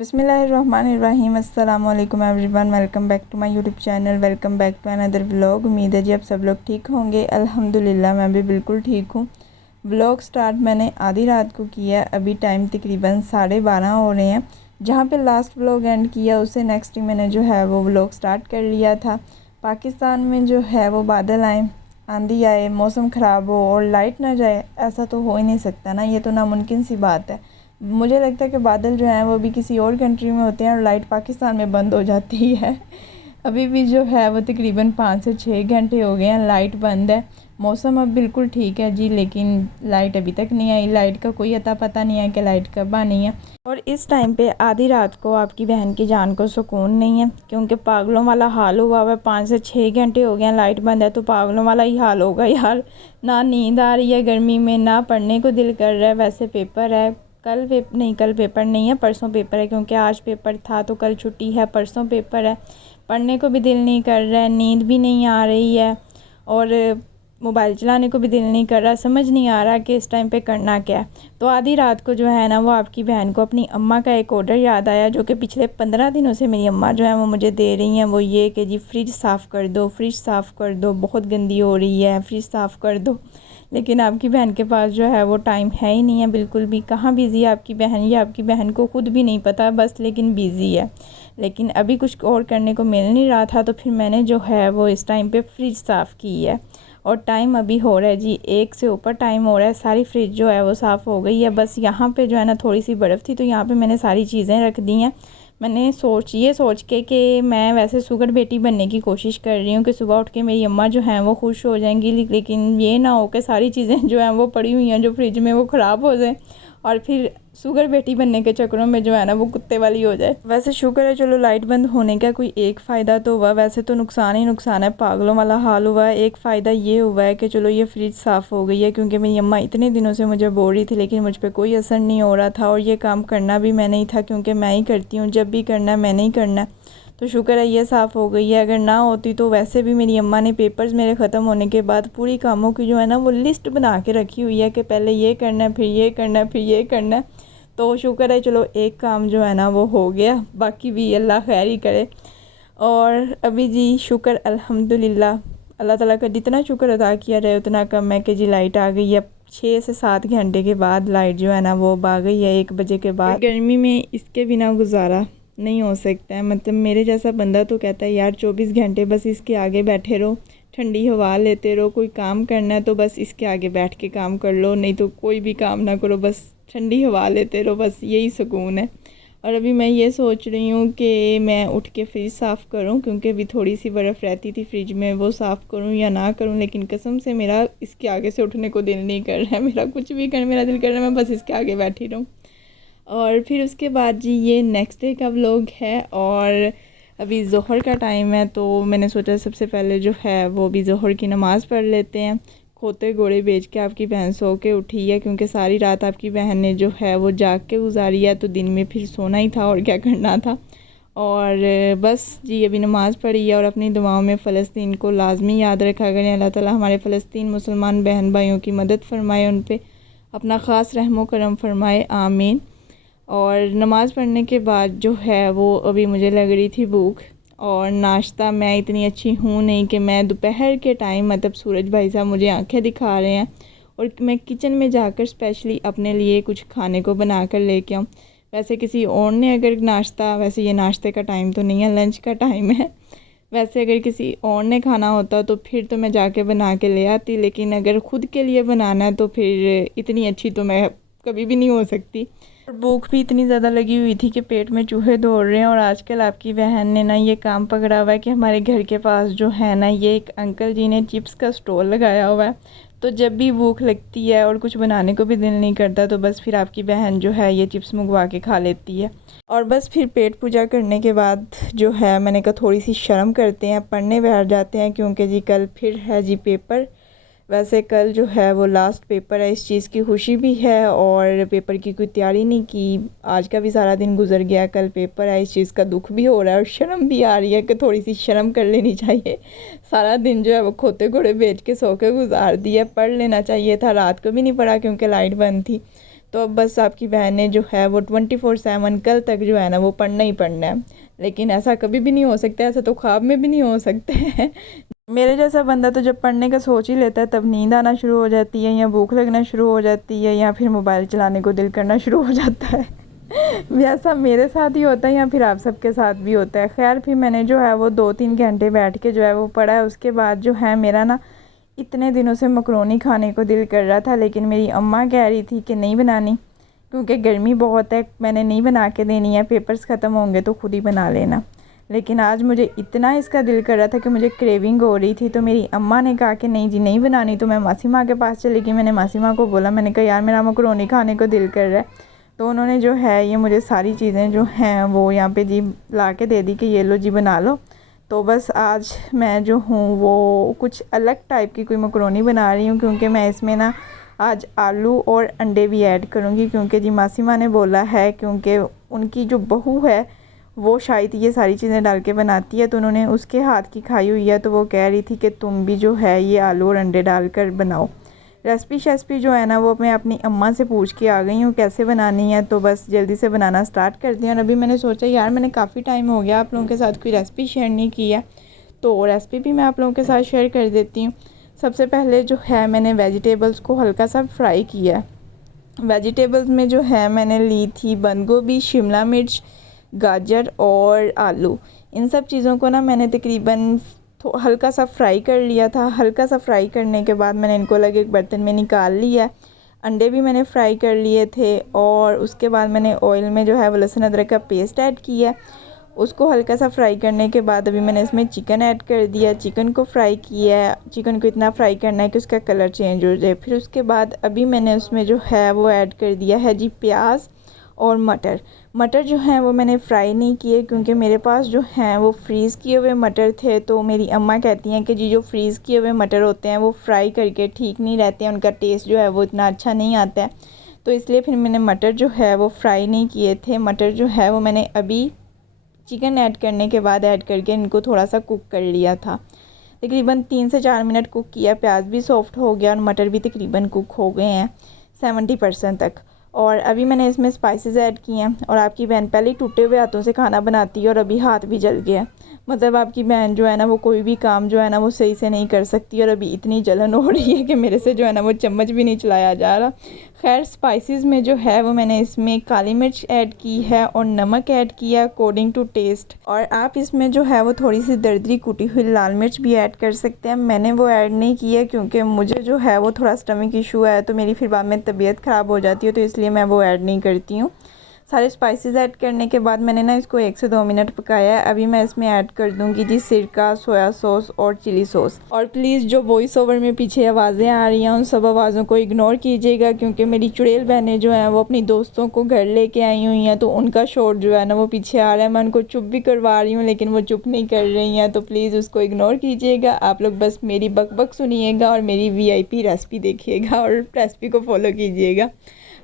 बिस्मिल्लाहिर्रहमानिर्रहीम। अस्सलाम वालेकुम everyone, welcome back to my YouTube channel, welcome back to another vlog. उम्मीद है जी आप सब लोग ठीक होंगे। अल्हम्दुलिल्लाह मैं भी बिल्कुल ठीक हूँ। व्लॉग स्टार्ट मैंने आधी रात को किया, अभी टाइम तकरीबन 12:30 हो रहे हैं। जहाँ पे लास्ट व्लॉग एंड किया उससे नेक्स्ट ही मैंने जो है वो व्लॉग स्टार्ट कर लिया था। पाकिस्तान में जो है वो बादल आए, आंधी आए, मौसम ख़राब हो और लाइट ना जाए, ऐसा तो हो ही नहीं सकता ना, ये तो नामुमकिन सी बात है। मुझे लगता है कि बादल जो हैं वो भी किसी और कंट्री में होते हैं और लाइट पाकिस्तान में बंद हो जाती है। अभी भी जो है वो तकरीबन 5 से 6 घंटे हो गए हैं लाइट बंद है। मौसम अब बिल्कुल ठीक है जी, लेकिन लाइट अभी तक नहीं आई। लाइट का कोई अता पता नहीं है कि लाइट कब आनी है। और इस टाइम पे आधी रात को आपकी बहन की जान को सुकून नहीं है, क्योंकि पागलों वाला हाल हुआ हुआ है। 5 से 6 घंटे हो गए हैं लाइट बंद है, तो पागलों वाला ही हाल होगा यार। ना नींद आ रही है गर्मी में, ना पढ़ने को दिल कर रहा है। वैसे पेपर है, कल पेपर नहीं है, परसों पेपर है, क्योंकि आज पेपर था तो कल छुट्टी है, परसों पेपर है। पढ़ने को भी दिल नहीं कर रहा है, नींद भी नहीं आ रही है और मोबाइल चलाने को भी दिल नहीं कर रहा। समझ नहीं आ रहा कि इस टाइम पे करना क्या है। तो आधी रात को जो है ना वो आपकी बहन को अपनी अम्मा का एक ऑर्डर याद आया, जो कि पिछले 15 दिनों से मेरी अम्मा जो है वो मुझे दे रही हैं। वो ये कि जी फ्रिज साफ़ कर दो, फ्रिज साफ़ कर दो, बहुत गंदी हो रही है, फ्रिज साफ़ कर दो। लेकिन आपकी बहन के पास जो है वो टाइम है ही नहीं है बिल्कुल भी। कहाँ बिज़ी है आपकी बहन, ये आपकी बहन को खुद भी नहीं पता बस, लेकिन बिज़ी है। लेकिन अभी कुछ और करने को मिल नहीं रहा था, तो फिर मैंने जो है वो इस टाइम पे फ्रिज साफ़ की है। और टाइम अभी हो रहा है जी 1 से ऊपर टाइम हो रहा है। सारी फ्रिज जो है वो साफ़ हो गई है। बस यहाँ पे जो है ना थोड़ी सी बर्फ़ थी, तो यहाँ पे मैंने सारी चीज़ें रख दी हैं। मैंने ये सोच के कि मैं वैसे शुगर बेटी बनने की कोशिश कर रही हूँ कि सुबह उठ के मेरी अम्मा जो हैं वो खुश हो जाएंगी। लेकिन ये ना हो कि सारी चीज़ें जो हैं वो पड़ी हुई हैं जो फ्रिज में वो ख़राब हो जाए और फिर शुगर बेटी बनने के चक्करों में जो है ना वो कुत्ते वाली हो जाए। वैसे शुक्र है चलो लाइट बंद होने का कोई एक फ़ायदा तो हुआ, वैसे तो नुकसान ही नुकसान है, पागलों वाला हाल हुआ है। एक फ़ायदा ये हुआ है कि चलो ये फ्रिज साफ़ हो गई है, क्योंकि मेरी अम्मा इतने दिनों से मुझे बोल रही थी, लेकिन मुझ पर कोई असर नहीं हो रहा था। और ये काम करना भी मैंने ही था, क्योंकि मैं ही करती हूँ, जब भी करना है मैंने ही करना है। तो शुक्र है ये साफ़ हो गई है। अगर ना होती तो वैसे भी मेरी अम्मा ने पेपर्स मेरे ख़त्म होने के बाद पूरी कामों की जो है ना वो लिस्ट बना के रखी हुई है कि पहले ये करना है, फिर ये करना है, फिर ये करना है। तो शुक्र है चलो एक काम जो है ना वो हो गया, बाकी भी अल्लाह खैर ही करे। और अभी जी शुक्र अल्हम्दुलिल्लाह, अल्लाह ताला का जितना शुक्र अदा किया रहे उतना कम है कि जी लाइट आ गई है। 6 से 7 घंटे के बाद लाइट जो है ना वो आ गई है, 1 बजे के बाद। गर्मी में इसके बिना गुजारा नहीं हो सकता है। मतलब मेरे जैसा बंदा तो कहता है यार 24 घंटे बस इसके आगे बैठे रहो, ठंडी हवा लेते रहो। कोई काम करना है तो बस इसके आगे बैठ के काम कर लो, नहीं तो कोई भी काम ना करो, बस ठंडी हवा लेते रहो, बस यही सुकून है। और अभी मैं ये सोच रही हूँ कि मैं उठ के फ्रिज साफ़ करूँ, क्योंकि अभी थोड़ी सी बर्फ़ रहती थी फ्रिज में, वो साफ़ करूँ या ना करूँ। लेकिन कसम से मेरा इसके आगे से उठने को दिल नहीं कर रहा है, मेरा कुछ भी कर मेरा दिल कर रहा है मैं बस इसके आगे बैठी रहूँ। और फिर उसके बाद जी ये नेक्स्ट डे का व्लॉग है। और अभी ज़ोहर का टाइम है, तो मैंने सोचा सबसे पहले जो है वो भी ज़ोहर की नमाज़ पढ़ लेते हैं। खोते घोड़े बेच के आपकी बहन सो के उठी है, क्योंकि सारी रात आपकी बहन ने जो है वो जाग के गुजारी है, तो दिन में फिर सोना ही था और क्या करना था। और बस जी अभी नमाज़ पढ़ी है। और अपनी दुआओं में फ़लस्तीन को लाजमी याद रखा करें। अल्लाह ताला हमारे फ़लस्तीन मुसलमान बहन भाइयों की मदद फ़रमाए, उन पर अपना ख़ास रहमो करम फ़रमाए, आमीन। और नमाज़ पढ़ने के बाद जो है वो अभी मुझे लग रही थी भूख। और नाश्ता मैं इतनी अच्छी हूँ नहीं कि मैं दोपहर के टाइम, मतलब सूरज भाई साहब मुझे आंखें दिखा रहे हैं और मैं किचन में जाकर स्पेशली अपने लिए कुछ खाने को बना कर लेके आऊँ। वैसे किसी और ने अगर नाश्ता, वैसे ये नाश्ते का टाइम तो नहीं है, लंच का टाइम है। वैसे अगर किसी और ने खाना होता तो फिर तो मैं जाके बना के ले आती, लेकिन अगर ख़ुद के लिए बनाना है तो फिर इतनी अच्छी तो मैं कभी भी नहीं हो सकती। और भूख भी इतनी ज़्यादा लगी हुई थी कि पेट में चूहे दौड़ रहे हैं। और आजकल आपकी बहन ने ना ये काम पकड़ा हुआ है कि हमारे घर के पास जो है ना ये एक अंकल जी ने चिप्स का स्टॉल लगाया हुआ है। तो जब भी भूख लगती है और कुछ बनाने को भी दिल नहीं करता, तो बस फिर आपकी बहन जो है ये चिप्स मंगवा के खा लेती है। और बस फिर पेट पूजा करने के बाद जो है मैंने कहा थोड़ी सी शर्म करते हैं, पढ़ने बैठ जाते हैं, क्योंकि जी कल फिर है जी पेपर। वैसे कल जो है वो लास्ट पेपर है, इस चीज़ की खुशी भी है और पेपर की कोई तैयारी नहीं की। आज का भी सारा दिन गुजर गया, कल पेपर है, इस चीज़ का दुख भी हो रहा है और शर्म भी आ रही है कि थोड़ी सी शर्म कर लेनी चाहिए। सारा दिन जो है वो खोते घोड़े बेच के सो के गुजार दिया। पढ़ लेना चाहिए था, रात को भी नहीं पढ़ा क्योंकि लाइट बंद थी। तो अब बस आपकी बहन ने जो है वो 24/7 कल तक जो है ना वो पढ़ना ही पढ़ना है। लेकिन ऐसा कभी भी नहीं हो सकता, ऐसा तो ख्वाब में भी नहीं हो सकता है। मेरे जैसा बंदा तो जब पढ़ने का सोच ही लेता है तब नींद आना शुरू हो जाती है, या भूख लगना शुरू हो जाती है, या फिर मोबाइल चलाने को दिल करना शुरू हो जाता है। वैसा मेरे साथ ही होता है या फिर आप सबके साथ भी होता है। खैर फिर मैंने जो है वो 2-3 घंटे बैठ के जो है वो पढ़ा है। उसके बाद जो है मेरा ना इतने दिनों से मकरोनी खाने को दिल कर रहा था, लेकिन मेरी अम्मा कह रही थी कि नहीं बनानी क्योंकि गर्मी बहुत है, मैंने नहीं बना के देनी है, पेपर्स ख़त्म होंगे तो खुद ही बना लेना। लेकिन आज मुझे इतना इसका दिल कर रहा था कि मुझे क्रेविंग हो रही थी, तो मेरी अम्मा ने कहा कि नहीं जी नहीं बनानी, तो मैं मासी माँ के पास चली गई। मैंने मासी माँ को बोला, मैंने कहा यार मेरा मकरोनी खाने को दिल कर रहा है। तो उन्होंने जो है ये मुझे सारी चीज़ें जो हैं वो यहाँ पे जी ला के दे दी कि ये लो जी बना लो। तो बस आज मैं जो हूँ वो कुछ अलग टाइप की कोई मकरोनी बना रही हूँ, क्योंकि मैं इसमें ना आज आलू और अंडे भी ऐड करूँगी, क्योंकि जी मासी माँ ने बोला है, क्योंकि उनकी जो बहू है वो शायद ये सारी चीज़ें डाल के बनाती है, तो उन्होंने उसके हाथ की खाई हुई है, तो वो कह रही थी कि तुम भी जो है ये आलू और अंडे डाल कर बनाओ। रेसिपी जो है ना वो मैं अपनी अम्मा से पूछ के आ गई हूँ कैसे बनानी है, तो बस जल्दी से बनाना स्टार्ट कर दिया। और अभी मैंने सोचा यार मैंने काफ़ी टाइम हो गया आप लोगों के साथ कोई रेसिपी शेयर नहीं की है, तो रेसिपी भी मैं आप लोगों के साथ शेयर कर देती हूँ। सबसे पहले जो है मैंने वेजिटेबल्स को हल्का सा फ्राई किया है। वेजिटेबल्स में जो है मैंने ली थी बंद गोभी, शिमला मिर्च, गाजर और आलू। इन सब चीज़ों को ना मैंने तकरीबन हल्का सा फ्राई कर लिया था। हल्का सा फ्राई करने के बाद मैंने इनको अलग एक बर्तन में निकाल लिया। अंडे भी मैंने फ्राई कर लिए थे, और उसके बाद मैंने ऑयल में जो है वो लहसुन अदरक का पेस्ट ऐड किया। उसको हल्का सा फ्राई करने के बाद अभी मैंने इसमें चिकन ऐड कर दिया। चिकन को फ्राई किया, चिकन को इतना फ्राई करना है कि उसका कलर चेंज हो जाए। फिर उसके बाद अभी मैंने उसमें जो है वो ऐड कर दिया है जी प्याज और मटर जो हैं वो मैंने फ्राई नहीं किए, क्योंकि मेरे पास जो हैं वो फ्रीज़ किए हुए मटर थे। तो मेरी अम्मा कहती हैं कि जी जो फ्रीज़ किए हुए मटर होते हैं वो फ्राई करके ठीक नहीं रहते हैं, उनका टेस्ट जो है वो इतना अच्छा नहीं आता है। तो इसलिए फिर मैंने मटर जो है वो फ्राई नहीं किए थे। मटर जो है वो मैंने अभी चिकन ऐड करने के बाद ऐड करके इनको थोड़ा सा कुक कर लिया था। तकरीबन 3 से 4 मिनट कुक किया। प्याज भी सॉफ्ट हो गया और मटर भी तकरीबन कुक हो गए हैं 70% तक। और अभी मैंने इसमें स्पाइसेस ऐड किए हैं। और आपकी बहन पहले ही टूटे हुए हाथों से खाना बनाती है और अभी हाथ भी जल गया। मतलब आपकी बहन जो है ना वो कोई भी काम जो है ना वो सही से नहीं कर सकती, और अभी इतनी जलन हो रही है कि मेरे से जो है ना वो चम्मच भी नहीं चलाया जा रहा। खैर स्पाइसेस में जो है वो मैंने इसमें काली मिर्च ऐड की है और नमक ऐड किया अकॉर्डिंग टू टेस्ट। और आप इसमें जो है वो थोड़ी सी दरदरी कुटी हुई लाल मिर्च भी ऐड कर सकते हैं। मैंने वो ऐड नहीं किया क्योंकि मुझे जो है वो थोड़ा स्टमक इशू है, तो मेरी फिर बाद में तबीयत ख़राब हो जाती है, तो इसलिए मैं वो ऐड नहीं करती हूँ। सारे स्पाइसेस ऐड करने के बाद मैंने ना इसको 1 से 2 मिनट पकाया है। अभी मैं इसमें ऐड कर दूंगी जी सिरका, सोया सॉस और चिली सॉस। और प्लीज़ जो वॉइस ओवर में पीछे आवाज़ें आ रही हैं उन सब आवाज़ों को इग्नोर कीजिएगा, क्योंकि मेरी चुड़ैल बहनें जो हैं वो अपनी दोस्तों को घर लेके आई हुई हैं, तो उनका शोर जो है ना वो पीछे आ रहा है। मैं उनको चुप भी करवा रही हूँ लेकिन वो चुप नहीं कर रही हैं, तो प्लीज़ उसको इग्नोर कीजिएगा। आप लोग बस मेरी बक सुनिएगा और मेरी VIP रेसिपी देखिएगा और रेसिपी को फॉलो कीजिएगा।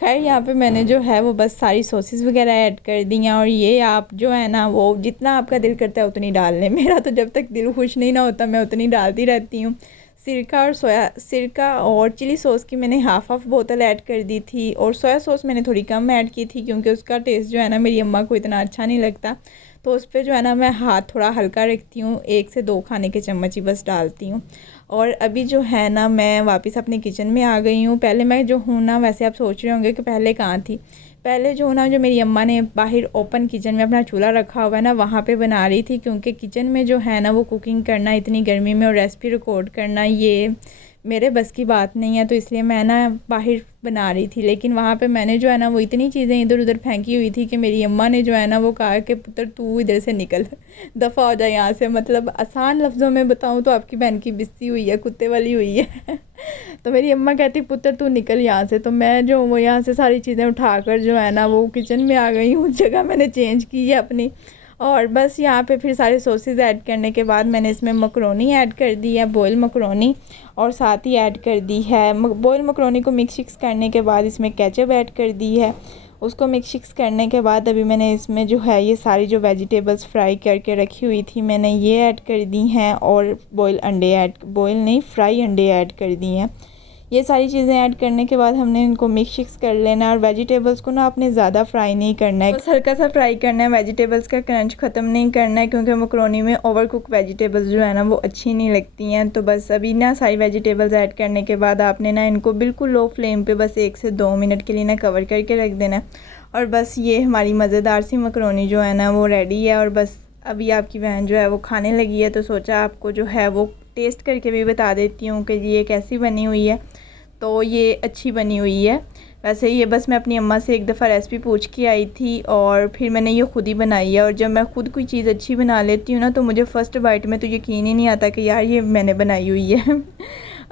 खैर यहाँ पे मैंने जो है वो बस सारी सॉसेस वगैरह ऐड कर दी हैं। और ये आप जो है ना वो जितना आपका दिल करता है उतनी डाल लें। मेरा तो जब तक दिल खुश नहीं ना होता मैं उतनी डालती रहती हूँ। सिरका और चिली सॉस की मैंने हाफ़ बोतल ऐड कर दी थी, और सोया सॉस मैंने थोड़ी कम ऐड की थी क्योंकि उसका टेस्ट जो है ना मेरी अम्मा को इतना अच्छा नहीं लगता। तो उस पर जो है ना मैं हाथ थोड़ा हल्का रखती हूँ, 1 से 2 खाने के चम्मच ही बस डालती हूँ। और अभी जो है ना मैं वापस अपने किचन में आ गई हूँ। पहले मैं जो हूँ ना, वैसे आप सोच रहे होंगे कि पहले कहाँ थी। पहले जो ना जो मेरी अम्मा ने बाहर ओपन किचन में अपना चूल्हा रखा हुआ है ना वहाँ पे बना रही थी, क्योंकि किचन में जो है ना वो कुकिंग करना इतनी गर्मी में और रेसिपी रिकॉर्ड करना ये मेरे बस की बात नहीं है, तो इसलिए मैं ना बाहर बना रही थी। लेकिन वहाँ पे मैंने जो है ना वो इतनी चीज़ें इधर उधर फेंकी हुई थी कि मेरी अम्मा ने जो है ना वो कहा कि पुत्र तू इधर से निकल, दफ़ा हो जाए यहाँ से। मतलब आसान लफ्ज़ों में बताऊँ तो आपकी बहन की बिस्ती हुई है, कुत्ते वाली हुई है। तो मेरी अम्मा कहती पुत्र तू निकल यहाँ से। तो मैं जो वो यहाँ से सारी चीज़ें उठाकर जो है ना वो किचन में आ गई हूँ। जगह मैंने चेंज की है अपनी। और बस यहाँ पे फिर सारे सॉसेस ऐड करने के बाद मैंने इसमें मकरोनी ऐड कर दी है, बॉयल मकरोनी, और साथ ही ऐड कर दी है बॉयल मकरोनी को मिक्स करने के बाद इसमें केचप ऐड कर दी है। उसको मिक्स करने के बाद अभी मैंने इसमें जो है ये सारी जो वेजिटेबल्स फ्राई करके रखी हुई थी मैंने ये ऐड कर दी हैं, और बॉयल नहीं फ्राई अंडे ऐड कर दिए हैं। ये सारी चीज़ें ऐड करने के बाद हमने इनको मिक्स कर लेना है। और वेजिटेबल्स को ना आपने ज़्यादा फ्राई नहीं करना है, बस हल्का सा फ्राई करना है। वेजिटेबल्स का क्रंच ख़त्म नहीं करना है, क्योंकि मकरोनी में ओवर कुक वेजिटेबल्स जो है ना वो अच्छी नहीं लगती हैं। तो बस अभी ना सारी वेजिटेबल्स ऐड करने के बाद आपने ना इनको बिल्कुल लो फ्लेम पे बस 1 से 2 मिनट के लिए ना कवर करके रख देना है। और बस ये हमारी मज़ेदार सी मकरोनी जो है ना वो रेडी है। और बस अभी आपकी बहन जो है वो खाने लगी है, तो सोचा आपको जो है वो टेस्ट करके भी बता देती हूँ कि ये कैसी बनी हुई है। तो ये अच्छी बनी हुई है। वैसे ये बस मैं अपनी अम्मा से एक दफ़ा रेसिपी पूछ के आई थी और फिर मैंने ये ख़ुद ही बनाई है। और जब मैं ख़ुद कोई चीज़ अच्छी बना लेती हूँ ना तो मुझे फ़र्स्ट बाइट में तो यकीन ही नहीं आता कि यार ये मैंने बनाई हुई है।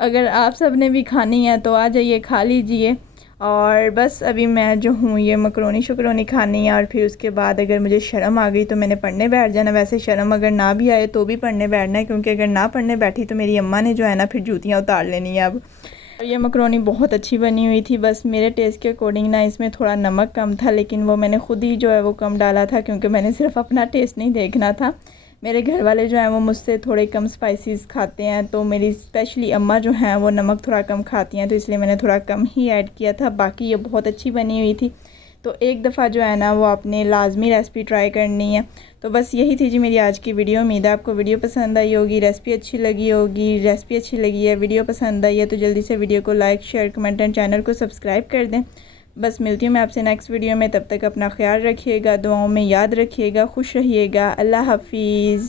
अगर आप सब ने भी खानी है तो आ जाइए, खा लीजिए। और बस अभी मैं जो हूँ ये मकरोनी शकरोनी खानी है। और फिर उसके बाद अगर मुझे शर्म आ गई तो मैंने पढ़ने बैठ जाना। वैसे शर्म अगर ना भी आए तो भी पढ़ने बैठना है, क्योंकि अगर ना पढ़ने बैठी तो मेरी अम्मा ने जो है ना फिर जूतियाँ उतार लेनी है अब। और ये मकरोनी बहुत अच्छी बनी हुई थी। बस मेरे टेस्ट के अकॉर्डिंग ना इसमें थोड़ा नमक कम था, लेकिन वो मैंने ख़ुद ही जो है वो कम डाला था, क्योंकि मैंने सिर्फ अपना टेस्ट नहीं देखना था। मेरे घर वाले जो हैं वो मुझसे थोड़े कम स्पाइसेस खाते हैं, तो मेरी स्पेशली अम्मा जो हैं वो नमक थोड़ा कम खाती हैं, तो इसलिए मैंने थोड़ा कम ही ऐड किया था। बाकी ये बहुत अच्छी बनी हुई थी। तो एक दफ़ा जो है ना वो आपने लाजमी रेसिपी ट्राई करनी है। तो बस यही थी जी मेरी आज की वीडियो। उम्मीद है आपको वीडियो पसंद आई होगी, रेसिपी अच्छी लगी होगी। रेसिपी अच्छी लगी है, वीडियो पसंद आई है तो जल्दी से वीडियो को like share comment and channel को सब्सक्राइब कर दें। बस मिलती हूँ मैं आपसे नेक्स्ट वीडियो में। तब तक अपना ख्याल रखिएगा, दुआओं में याद रखिएगा, खुश रहिएगा। अल्लाह हाफिज़।